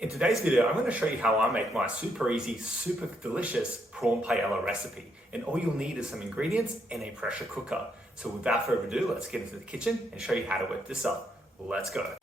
In today's video, I'm going to show you how I make my super easy, super delicious prawn paella recipe. And all you'll need is some ingredients and a pressure cooker. So without further ado, let's get into the kitchen and show you how to whip this up. Let's go.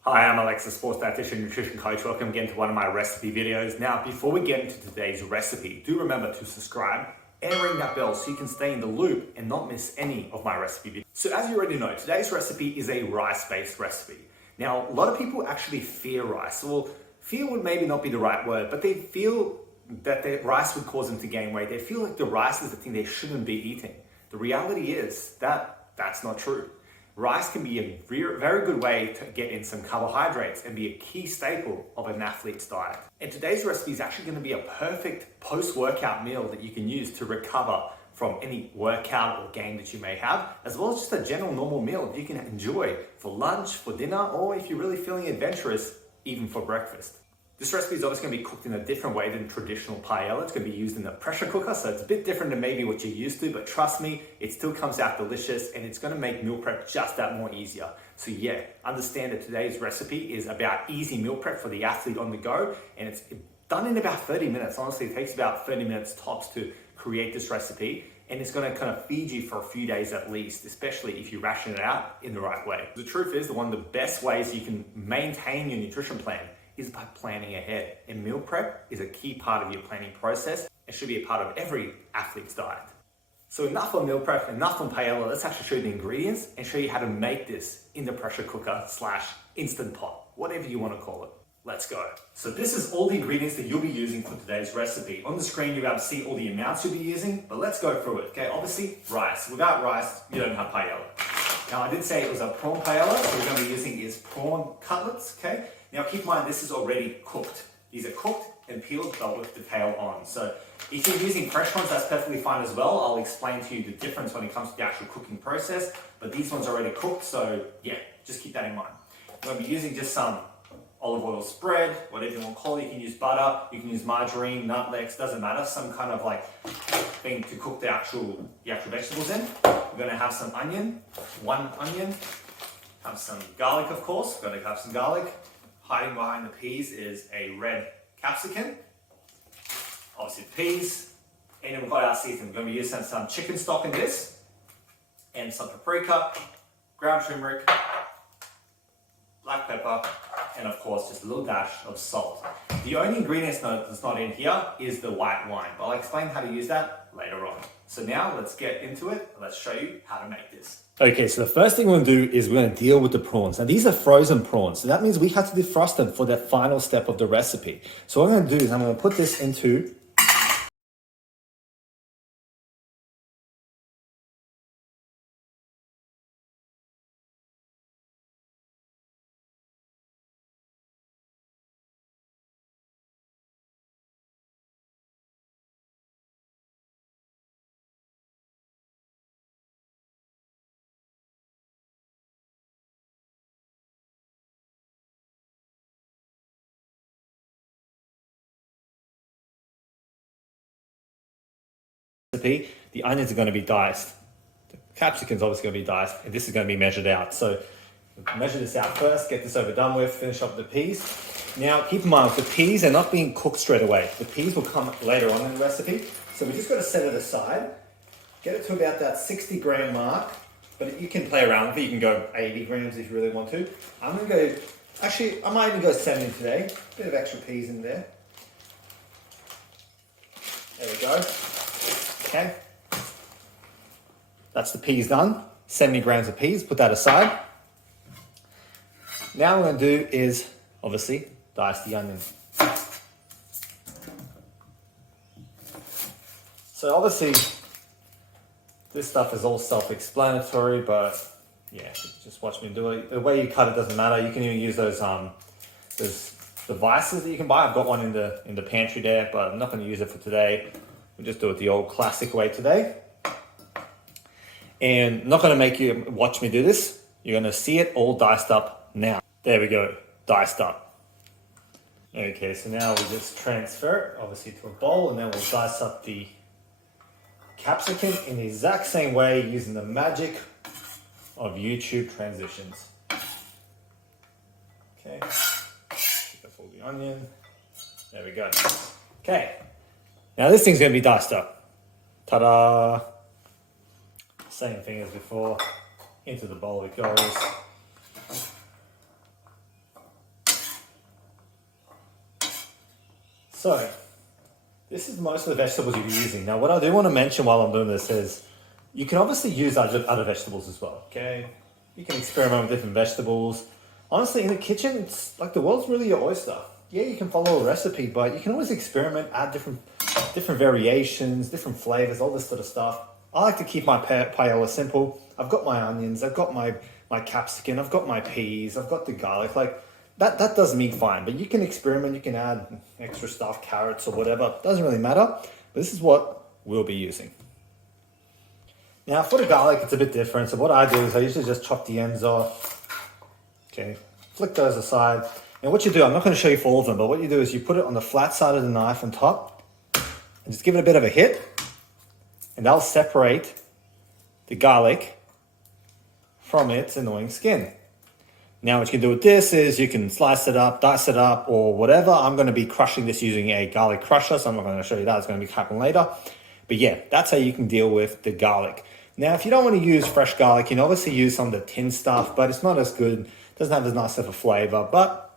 Hi, I'm Aleksa, sports dietitian, nutrition coach. Welcome again to one of my recipe videos. Now, before we get into today's recipe, do remember to subscribe and ring that bell so you can stay in the loop and not miss any of my recipe videos. So as you already know, today's recipe is a rice-based recipe. Now, a lot of people actually fear rice. Well, fear would maybe not be the right word, but they feel that the rice would cause them to gain weight. They feel like the rice is the thing they shouldn't be eating. The reality is that that's not true. Rice can be a very good way to get in some carbohydrates and be a key staple of an athlete's diet. And today's recipe is actually going to be a perfect post-workout meal that you can use to recover from any workout or game that you may have, as well as just a general normal meal that you can enjoy for lunch, for dinner, or if you're really feeling adventurous, even for breakfast. This recipe is obviously going to be cooked in a different way than traditional paella. It's going to be used in a pressure cooker, so it's a bit different than maybe what you're used to, but trust me, it still comes out delicious and it's going to make meal prep just that more easier. So yeah, understand that today's recipe is about easy meal prep for the athlete on the go, and it's done in about 30 minutes. Honestly, it takes about 30 minutes tops to create this recipe, and it's going to kind of feed you for a few days at least, especially if you ration it out in the right way. The truth is that one of the best ways you can maintain your nutrition plan is by planning ahead. And meal prep is a key part of your planning process and should be a part of every athlete's diet. So enough on meal prep, enough on paella. Let's actually show you the ingredients and show you how to make this in the pressure cooker / instant pot, whatever you want to call it. Let's go. So this is all the ingredients that you'll be using for today's recipe. On the screen, you'll be able to see all the amounts you'll be using, but let's go through it. Okay, obviously rice. Without rice, you don't have paella. Now I did say it was a prawn paella, so we're going to be using is prawn cutlets, okay? Now keep in mind, this is already cooked. These are cooked and peeled, but with the tail on. So if you're using fresh ones, that's perfectly fine as well. I'll explain to you the difference when it comes to the actual cooking process, but these ones are already cooked, so yeah, just keep that in mind. I'm going to be using just some olive oil spread, whatever you want to call it. You can use butter, you can use margarine, nutlets, doesn't matter. Some kind of like thing to cook the actual vegetables in. We're going to have some onion, one onion, have some garlic, of course. We're going to have some garlic. Hiding behind the peas is a red capsicum, obviously peas, and then we've got our seasoning. We're going to be using some chicken stock in this, and some paprika, ground turmeric, black pepper, and of course just a little dash of salt. The only ingredient that's not in here is the white wine, but I'll explain how to use that later on. So now let's get into it and let's show you how to make this. Okay, so the first thing we're going to do is we're going to deal with the prawns. Now these are frozen prawns, so that means we have to defrost them for that final step of the recipe. So what I'm going to do is I'm going to put this into recipe. The onions are going to be diced. The capsicum's obviously going to be diced, and this is going to be measured out. So measure this out first, get this over done with, finish up the peas. Now keep in mind, the peas are not being cooked straight away. The peas will come later on in the recipe. So we just got to set it aside, get it to about that 60 gram mark, but you can play around with it. You can go 80 grams if you really want to. I'm going to go, actually I might even go 70 today. Bit of extra peas in there. There we go. Okay, that's the peas done. 70 grams of peas, put that aside. Now what I'm going to do is, obviously, dice the onion. So obviously, this stuff is all self-explanatory, but yeah, just watch me do it. The way you cut it doesn't matter. You can even use those devices that you can buy. I've got one in the pantry there, but I'm not going to use it for today. We'll just do it the old classic way today. And I'm not going to make you watch me do this. You're going to see it all diced up now. There we go, diced up. Okay, so now we just transfer it obviously to a bowl, and then we'll dice up the capsicum in the exact same way using the magic of YouTube transitions. Okay, pick up all the onion. There we go. Okay, now this thing's gonna be diced up. Ta-da! Same thing as before. Into the bowl it goes. So, this is most of the vegetables you'll be using. Now, what I do want to mention while I'm doing this is, you can obviously use other vegetables as well, okay? You can experiment with different vegetables. Honestly, in the kitchen, it's like the world's really your oyster. Yeah, you can follow a recipe, but you can always experiment, add different variations, different flavors, all this sort of stuff. I like to keep my paella simple. I've got my onions, I've got my capsicum, I've got my peas, I've got the garlic. Like that does me fine, but you can experiment, you can add extra stuff, carrots or whatever. It doesn't really matter, but this is what we'll be using. Now for the garlic, it's a bit different. So what I do is I usually just chop the ends off. Okay, flick those aside. And what you do, I'm not going to show you for all of them, but what you do is you put it on the flat side of the knife on top and just give it a bit of a hit, and that'll separate the garlic from its annoying skin. Now what you can do with this is you can slice it up, dice it up, or whatever. I'm going to be crushing this using a garlic crusher, so I'm not going to show you that. It's going to be happening later. But yeah, that's how you can deal with the garlic. Now, if you don't want to use fresh garlic, you can obviously use some of the tin stuff, but it's not as good. It doesn't have as nice of a flavor. But,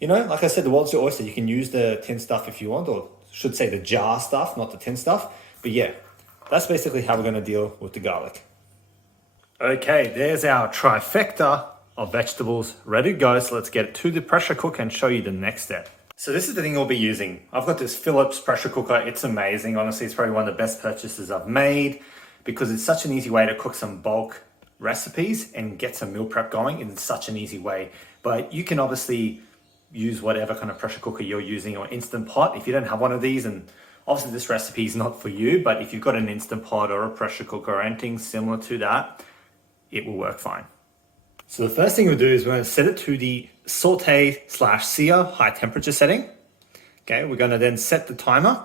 you know, like I said, the world's your oyster. You can use the tin stuff if you want, or should say the jar stuff, not the tin stuff. But yeah, that's basically how we're going to deal with the garlic. Okay, there's our trifecta of vegetables ready to go. So let's get it to the pressure cooker and show you the next step. So this is the thing we'll be using. I've got this Philips pressure cooker. It's amazing. Honestly, it's probably one of the best purchases I've made because it's such an easy way to cook some bulk recipes and get some meal prep going in such an easy way. But you can obviously use whatever kind of pressure cooker you're using or Instant Pot. If you don't have one of these, and obviously this recipe is not for you, but if you've got an Instant Pot or a pressure cooker or anything similar to that, it will work fine. So the first thing we'll do is we're going to set it to the saute/sear high temperature setting. Okay, we're going to then set the timer.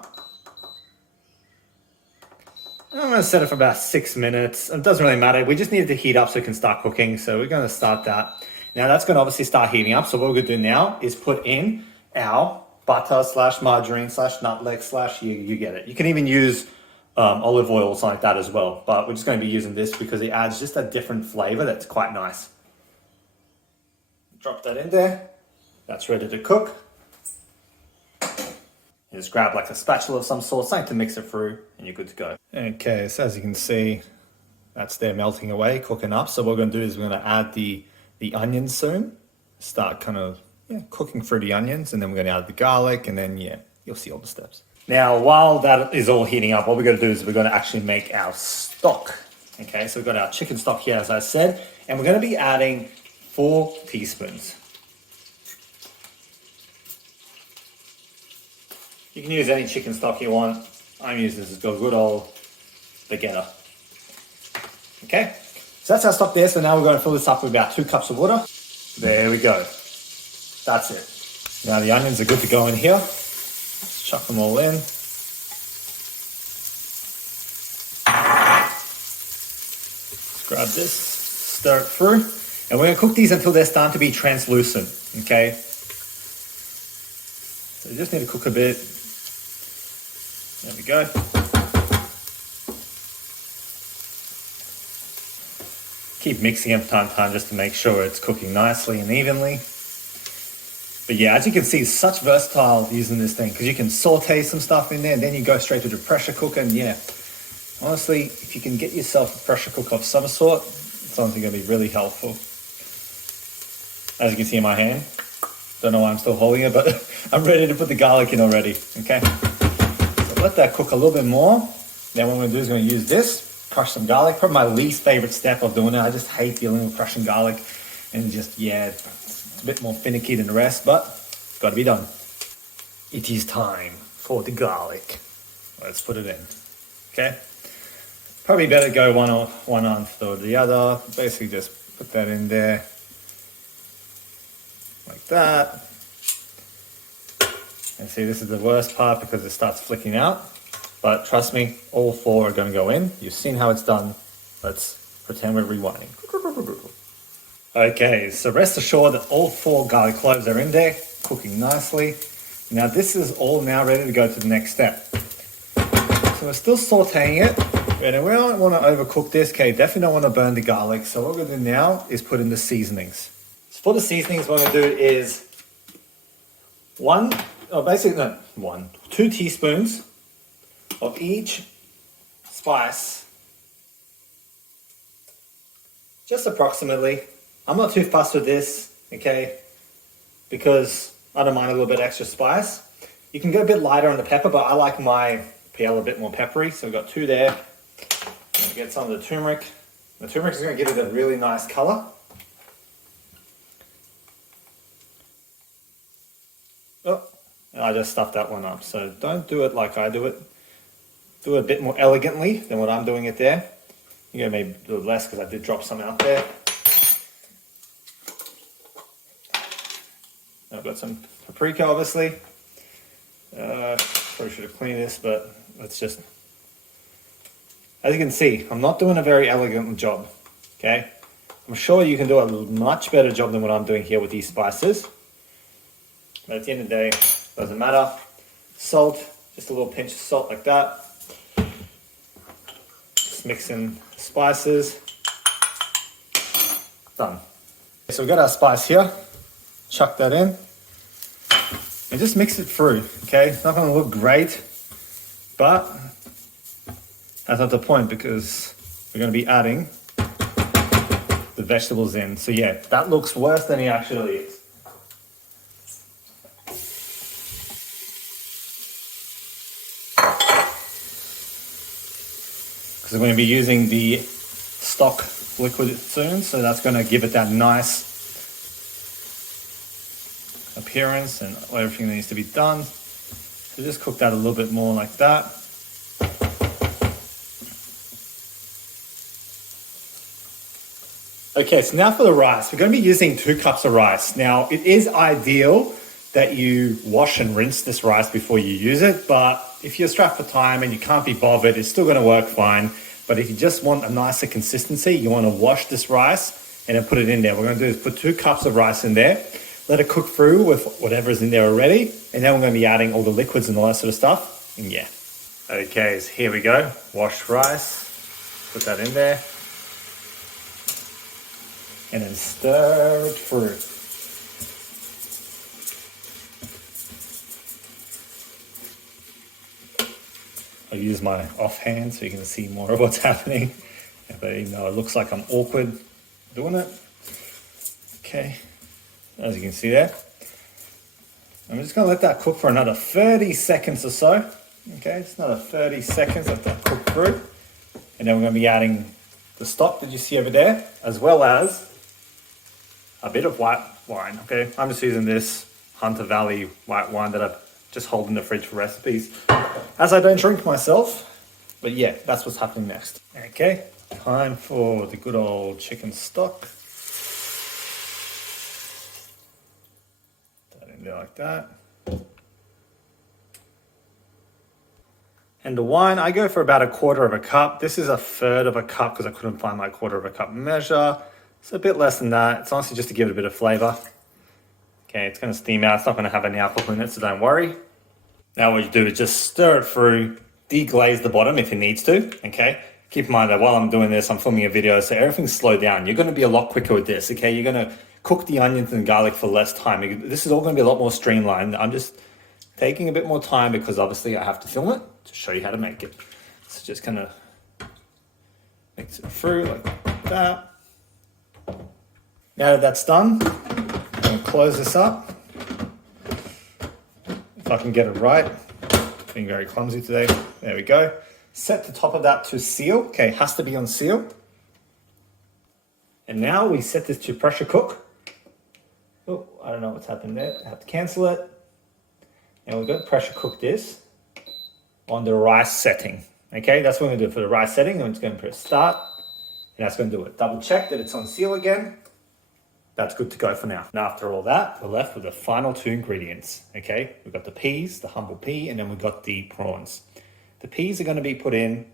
And I'm going to set it for about 6 minutes. It doesn't really matter. We just need it to heat up so it can start cooking. So we're going to start that. Now that's going to obviously start heating up. So what we're going to do now is put in our butter/margarine/nutleg/ you get it. You can even use olive oil or something like that as well. But we're just going to be using this because it adds just a different flavor that's quite nice. Drop that in there. That's ready to cook. You just grab like a spatula of some sort, something to mix it through, and you're good to go. Okay, so as you can see, that's there melting away, cooking up. So what we're going to do is we're going to add the onions soon. Start kind of cooking through the onions, and then we're going to add the garlic, and then you'll see all the steps. Now, while that is all heating up, what we're going to do is we're going to actually make our stock. Okay, so we've got our chicken stock here, as I said, and we're going to be adding 4 teaspoons. You can use any chicken stock you want. I'm using this as good old beginner. Okay, so that's our stock there. So now we're going to fill this up with about 2 cups of water. There we go. That's it. Now the onions are good to go in here. Just chuck them all in. Just grab this, stir it through. And we're going to cook these until they're starting to be translucent, okay? So you just need to cook a bit. There we go. Keep mixing it from time to time just to make sure it's cooking nicely and evenly. But yeah, as you can see, it's such versatile using this thing because you can saute some stuff in there and then you go straight to the pressure cooker. And yeah, honestly, if you can get yourself a pressure cooker of some sort, it's something going to be really helpful. As you can see in my hand, don't know why I'm still holding it, but I'm ready to put the garlic in already, okay? So let that cook a little bit more. Then what I'm gonna do is I'm gonna use this, crush some garlic. Probably my least favorite step of doing it. I just hate dealing with crushing garlic and just, it's a bit more finicky than the rest, but it's gotta be done. It is time for the garlic. Let's put it in, okay? Probably better go one after the other. Basically just put that in there. Like that. And see, this is the worst part because it starts flicking out. But trust me, all 4 are going to go in. You've seen how it's done. Let's pretend we're rewinding. Okay, so rest assured that all 4 garlic cloves are in there, cooking nicely. Now this is all now ready to go to the next step. So we're still sauteing it, and we don't want to overcook this. Okay, definitely don't want to burn the garlic. So what we're going to do now is put in the seasonings. So for the seasonings, what I'm going to do is 2 teaspoons of each spice, just approximately. I'm not too fussed with this, okay, because I don't mind a little bit extra spice. You can go a bit lighter on the pepper, but I like my paella a bit more peppery, so we've got 2 there. Get some of the turmeric. The turmeric is going to give it a really nice color. Oh, I just stuffed that one up, so don't do it like I do it. Do it a bit more elegantly than what I'm doing it there. You know, maybe a little less because I did drop some out there. I've got some paprika, obviously. Probably should have cleaned this, but let's just... As you can see, I'm not doing a very elegant job, okay? I'm sure you can do a much better job than what I'm doing here with these spices. But at the end of the day, doesn't matter. Salt, just a little pinch of salt like that. Just mix in the spices. Done. So we've got our spice here. Chuck that in. And just mix it through, okay? It's not going to look great, but that's not the point because we're going to be adding the vegetables in. So yeah, that looks worse than it actually is. Because we're going to be using the stock liquid soon, so that's going to give it that nice appearance and everything that needs to be done. So just cook that a little bit more like that. Okay, so now for the rice. We're going to be using 2 cups of rice. Now, it is ideal that you wash and rinse this rice before you use it, but if you're strapped for time and you can't be bothered, it's still going to work fine. But if you just want a nicer consistency, you want to wash this rice and then put it in there. What we're going to do is put 2 cups of rice in there, let it cook through with whatever's in there already, and then we're going to be adding all the liquids and all that sort of stuff. And yeah. Okay, so here we go. Washed rice. Put that in there. And then stir it through. I'll use my offhand so you can see more of what's happening. But even though it looks like I'm awkward doing it. Okay, as you can see there. I'm just gonna let that cook for another 30 seconds or so. Okay, it's another 30 seconds, let that cook through. And then we're gonna be adding the stock that you see over there, as well as a bit of white wine, okay? I'm just using this Hunter Valley white wine that I've just hold in the fridge for recipes, as I don't drink myself. But yeah, that's what's happening next. Okay, time for the good old chicken stock. That in there like that. And the wine, I go for about 1/4 of a cup. This is 1/3 of a cup because I couldn't find my 1/4 of a cup measure. It's a bit less than that. It's honestly just to give it a bit of flavor. Okay, it's going to steam out. It's not going to have any alcohol in it, so don't worry. Now what you do is just stir it through, deglaze the bottom if it needs to, okay? Keep in mind that while I'm doing this, I'm filming a video, so everything's slowed down. You're going to be a lot quicker with this, okay? You're going to cook the onions and garlic for less time. This is all going to be a lot more streamlined. I'm just taking a bit more time because obviously I have to film it to show you how to make it. So just kind of mix it through like that. Now that that's done, I'm going to close this up. If I can get it right. Being very clumsy today. There we go. Set the top of that to seal. Okay, has to be on seal. And now we set this to pressure cook. Oh, I don't know what's happened there. I have to cancel it. And we're going to pressure cook this on the rice setting. Okay, that's what we're going to do for the rice setting. I'm just going to press start. And that's going to do it. Double check that it's on seal again. That's good to go for now. Now after all that, we're left with the final 2 ingredients. Okay, we've got the peas, the humble pea, and then we've got the prawns. The peas are going to be put in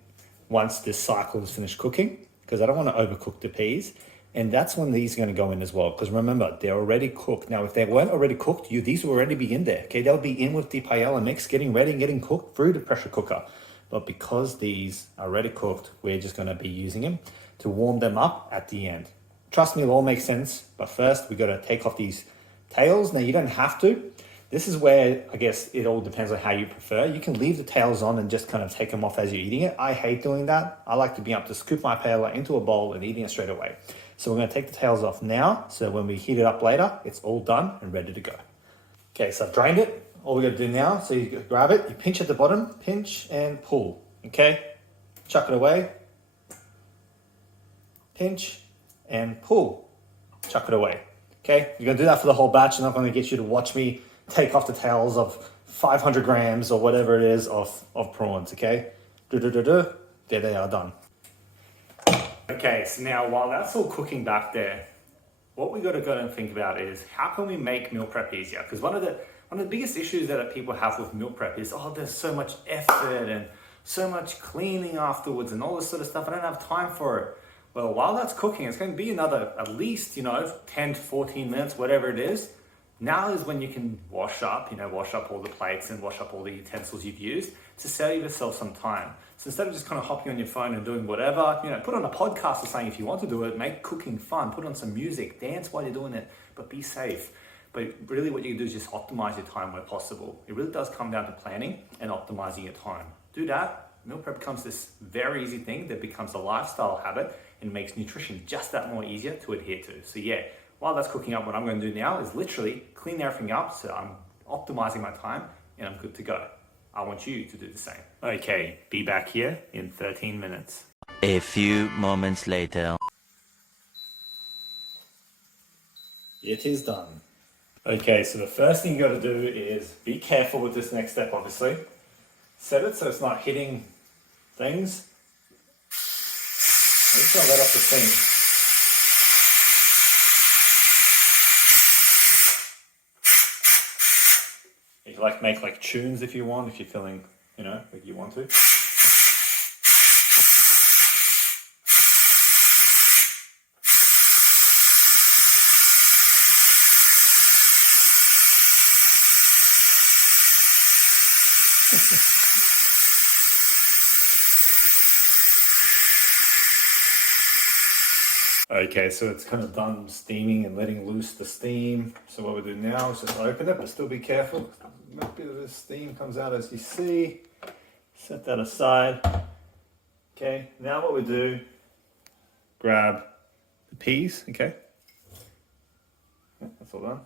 once this cycle is finished cooking, because I don't want to overcook the peas. And that's when these are going to go in as well, because remember, they're already cooked. Now, if they weren't already cooked, these will already be in there. Okay, they'll be in with the paella mix, getting ready and getting cooked through the pressure cooker. But because these are already cooked, we're just going to be using them to warm them up at the end. Trust me, it'll all make sense. But first, we got to take off these tails. Now, you don't have to. This is where, I guess, it all depends on how you prefer. You can leave the tails on and just kind of take them off as you're eating it. I hate doing that. I like to be able to scoop my paella into a bowl and eating it straight away. So we're going to take the tails off now, so when we heat it up later, it's all done and ready to go. Okay, so I've drained it. All we got to do now, so you grab it, you pinch at the bottom, pinch and pull. Okay, chuck it away, pinch and pull, chuck it away. Okay, you're going to do that for the whole batch. I'm not going to get you to watch me take off the tails of 500 grams or whatever it is of prawns. Okay, there they are, done. Okay, so now while that's all cooking back there, what we got to go and think about is how can we make meal prep easier? Because one of the biggest issues that people have with meal prep is, oh, there's so much effort and so much cleaning afterwards and all this sort of stuff. I don't have time for it. Well, while that's cooking, it's going to be another at least 10 to 14 minutes, whatever it is. Now is when you can wash up all the plates and wash up all the utensils you've used to save yourself some time. So instead of just kind of hopping on your phone and doing whatever, put on a podcast or something if you want to do it, make cooking fun, put on some music, dance while you're doing it, but be safe. But really what you can do is just optimize your time where possible. It really does come down to planning and optimizing your time. Do that, meal prep becomes this very easy thing that becomes a lifestyle habit and makes nutrition just that more easier to adhere to. So yeah, while that's cooking up, what I'm going to do now is literally clean everything up so I'm optimizing my time and I'm good to go. I want you to do the same. Okay, be back here in 13 minutes. A few moments later. It is done. Okay, so the first thing you got to do is be careful with this next step, obviously. Set it so it's not hitting things. I'm just going to let off the steam. You can make tunes if you want, if you're feeling, like you want to. Okay, so it's kind of done steaming and letting loose the steam. So what we do now is just open it, but still be careful. A bit of the steam comes out as you see. Set that aside. Okay, now what we do, grab the peas, okay? That's all done.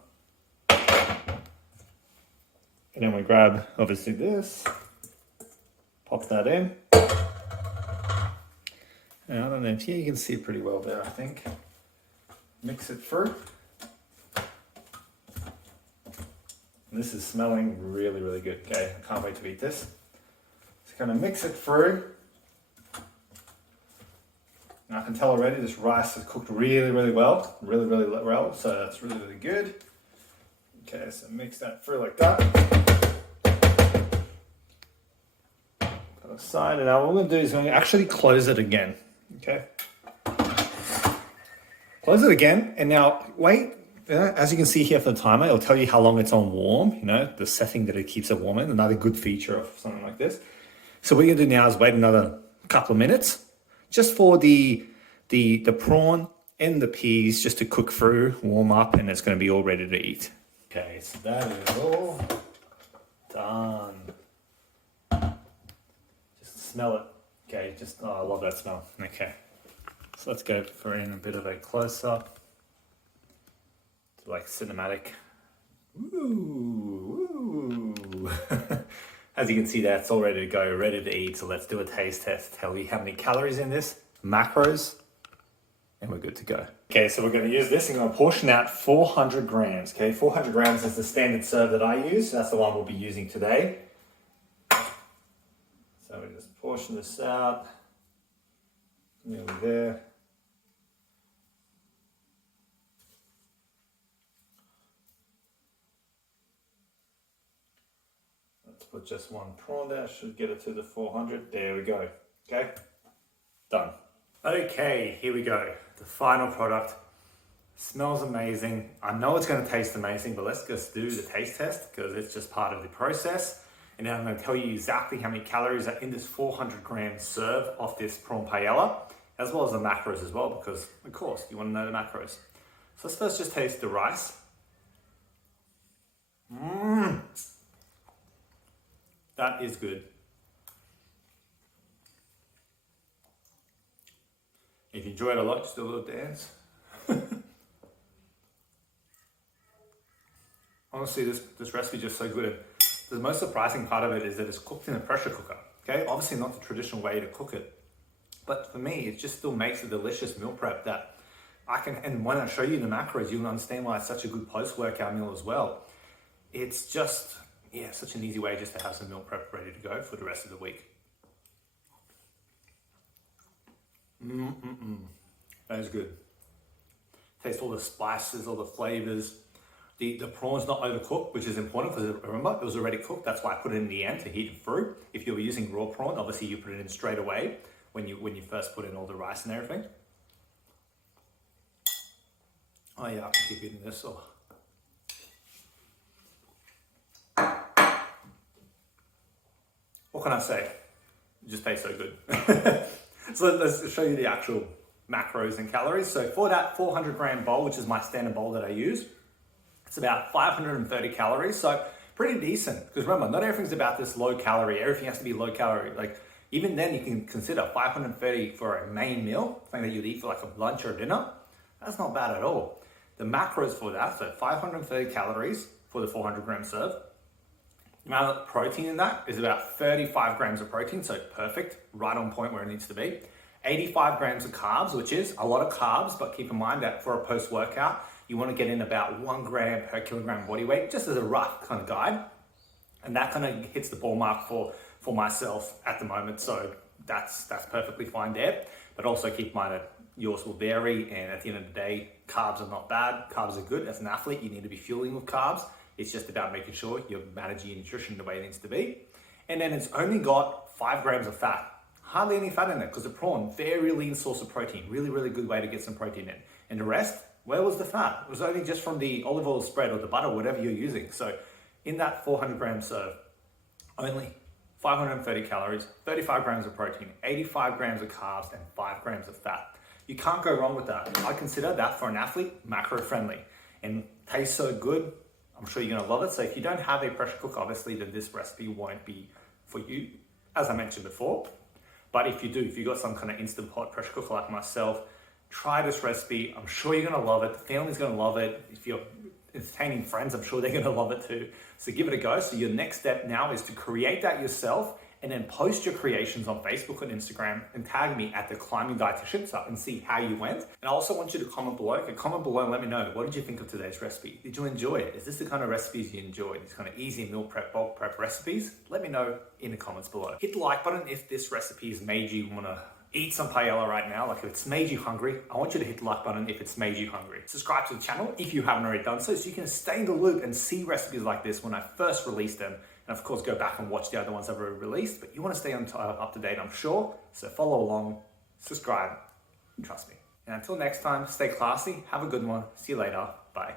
And then we grab, obviously, this. Pop that in. And I don't know if you can see it pretty well there, I think. Mix it through. And this is smelling really, really good. Okay, I can't wait to eat this. Just gonna mix it through. And I can tell already this rice is cooked really, really well. Really, really well, so that's really, really good. Okay, so mix that through like that. Put it aside, and now what we're gonna do is we're gonna actually close it again. Okay. Close it again, and now wait. As you can see here for the timer, it'll tell you how long it's on warm, the setting that it keeps it warm in, another good feature of something like this. So what you're gonna do now is wait another couple of minutes, just for the prawn and the peas just to cook through, warm up, and it's gonna be all ready to eat. Okay, so that is all done. Just smell it. Okay, I love that smell. Okay, so let's go for in a bit of a close-up. Like cinematic. Ooh, ooh. As you can see there, it's all ready to go, ready to eat. So let's do a taste test, tell you how many calories in this, macros, and we're good to go. Okay, so we're gonna use this. I'm gonna portion out 400 grams, okay? 400 grams is the standard serve that I use. That's the one we'll be using today. So we just portion this out, nearly there. put just one prawn there. Should get it to the 400. There we go. Okay, done. Okay, here we go. The final product. Smells amazing. I know it's going to taste amazing, but let's just do the taste test because it's just part of the process. And then I'm going to tell you exactly how many calories are in this 400 gram serve of this prawn paella, as well as the macros as well, because of course you want to know the macros. So let's first just taste the rice. That is good. If you enjoy it a lot, just do a little dance. Honestly, this recipe is just so good. The most surprising part of it is that it's cooked in a pressure cooker. Okay, obviously not the traditional way to cook it, but for me, it just still makes a delicious meal prep that I can. And when I show you the macros, you'll understand why it's such a good post-workout meal as well. It's just, yeah, such an easy way just to have some meal prep ready to go for the rest of the week. That is good. Taste all the spices, all the flavors. The prawn's not overcooked, which is important because remember, it was already cooked. That's why I put it in the end to heat it through. If you were using raw prawn, obviously you put it in straight away when you first put in all the rice and everything. Oh yeah, I can keep eating this. Oh. What can I say? It just tastes so good. So let's show you the actual macros and calories. So for that 400 gram bowl, which is my standard bowl that I use, it's about 530 calories. So pretty decent. Because remember, not everything's about this low calorie. Everything has to be low calorie. Like even then you can consider 530 for a main meal, something that you'd eat for like a lunch or dinner. That's not bad at all. The macros for that, so 530 calories for the 400 gram serve. The amount of protein in that is about 35 grams of protein, so perfect, right on point where it needs to be. 85 grams of carbs, which is a lot of carbs, but keep in mind that for a post-workout, you want to get in about 1 gram per kilogram body weight, just as a rough kind of guide. And that kind of hits the ball mark for myself at the moment, so that's perfectly fine there. But also keep in mind that yours will vary, and at the end of the day, carbs are not bad. Carbs are good. As an athlete, you need to be fueling with carbs. It's just about making sure you're managing your nutrition the way it needs to be. And then it's only got 5 grams of fat. Hardly any fat in it because the prawn, very lean source of protein. Really, really good way to get some protein in. And the rest, where was the fat? It was only just from the olive oil spread or the butter, whatever you're using. So in that 400 gram serve, only 530 calories, 35 grams of protein, 85 grams of carbs, and 5 grams of fat. You can't go wrong with that. I consider that for an athlete, macro friendly. And tastes so good, I'm sure you're gonna love it. So if you don't have a pressure cooker, obviously then this recipe won't be for you, as I mentioned before. But if you do, if you've got some kind of Instant Pot pressure cooker like myself, try this recipe. I'm sure you're gonna love it. The family's gonna love it. If you're entertaining friends, I'm sure they're gonna love it too. So give it a go. So your next step now is to create that yourself and then post your creations on Facebook and Instagram and tag me at the Climbing Dietitian so I can see how you went. And I also want you to comment below. Comment below and let me know, what did you think of today's recipe? Did you enjoy it? Is this the kind of recipes you enjoy? These kind of easy meal prep, bulk prep recipes? Let me know in the comments below. Hit the like button if this recipe has made you wanna eat some paella right now. Like if it's made you hungry, I want you to hit the like button if it's made you hungry. Subscribe to the channel if you haven't already done so you can stay in the loop and see recipes like this when I first release them. And of course, go back and watch the other ones I've already released, but you want to stay up to date, I'm sure. So follow along, subscribe, and trust me. And until next time, stay classy, have a good one. See you later. Bye.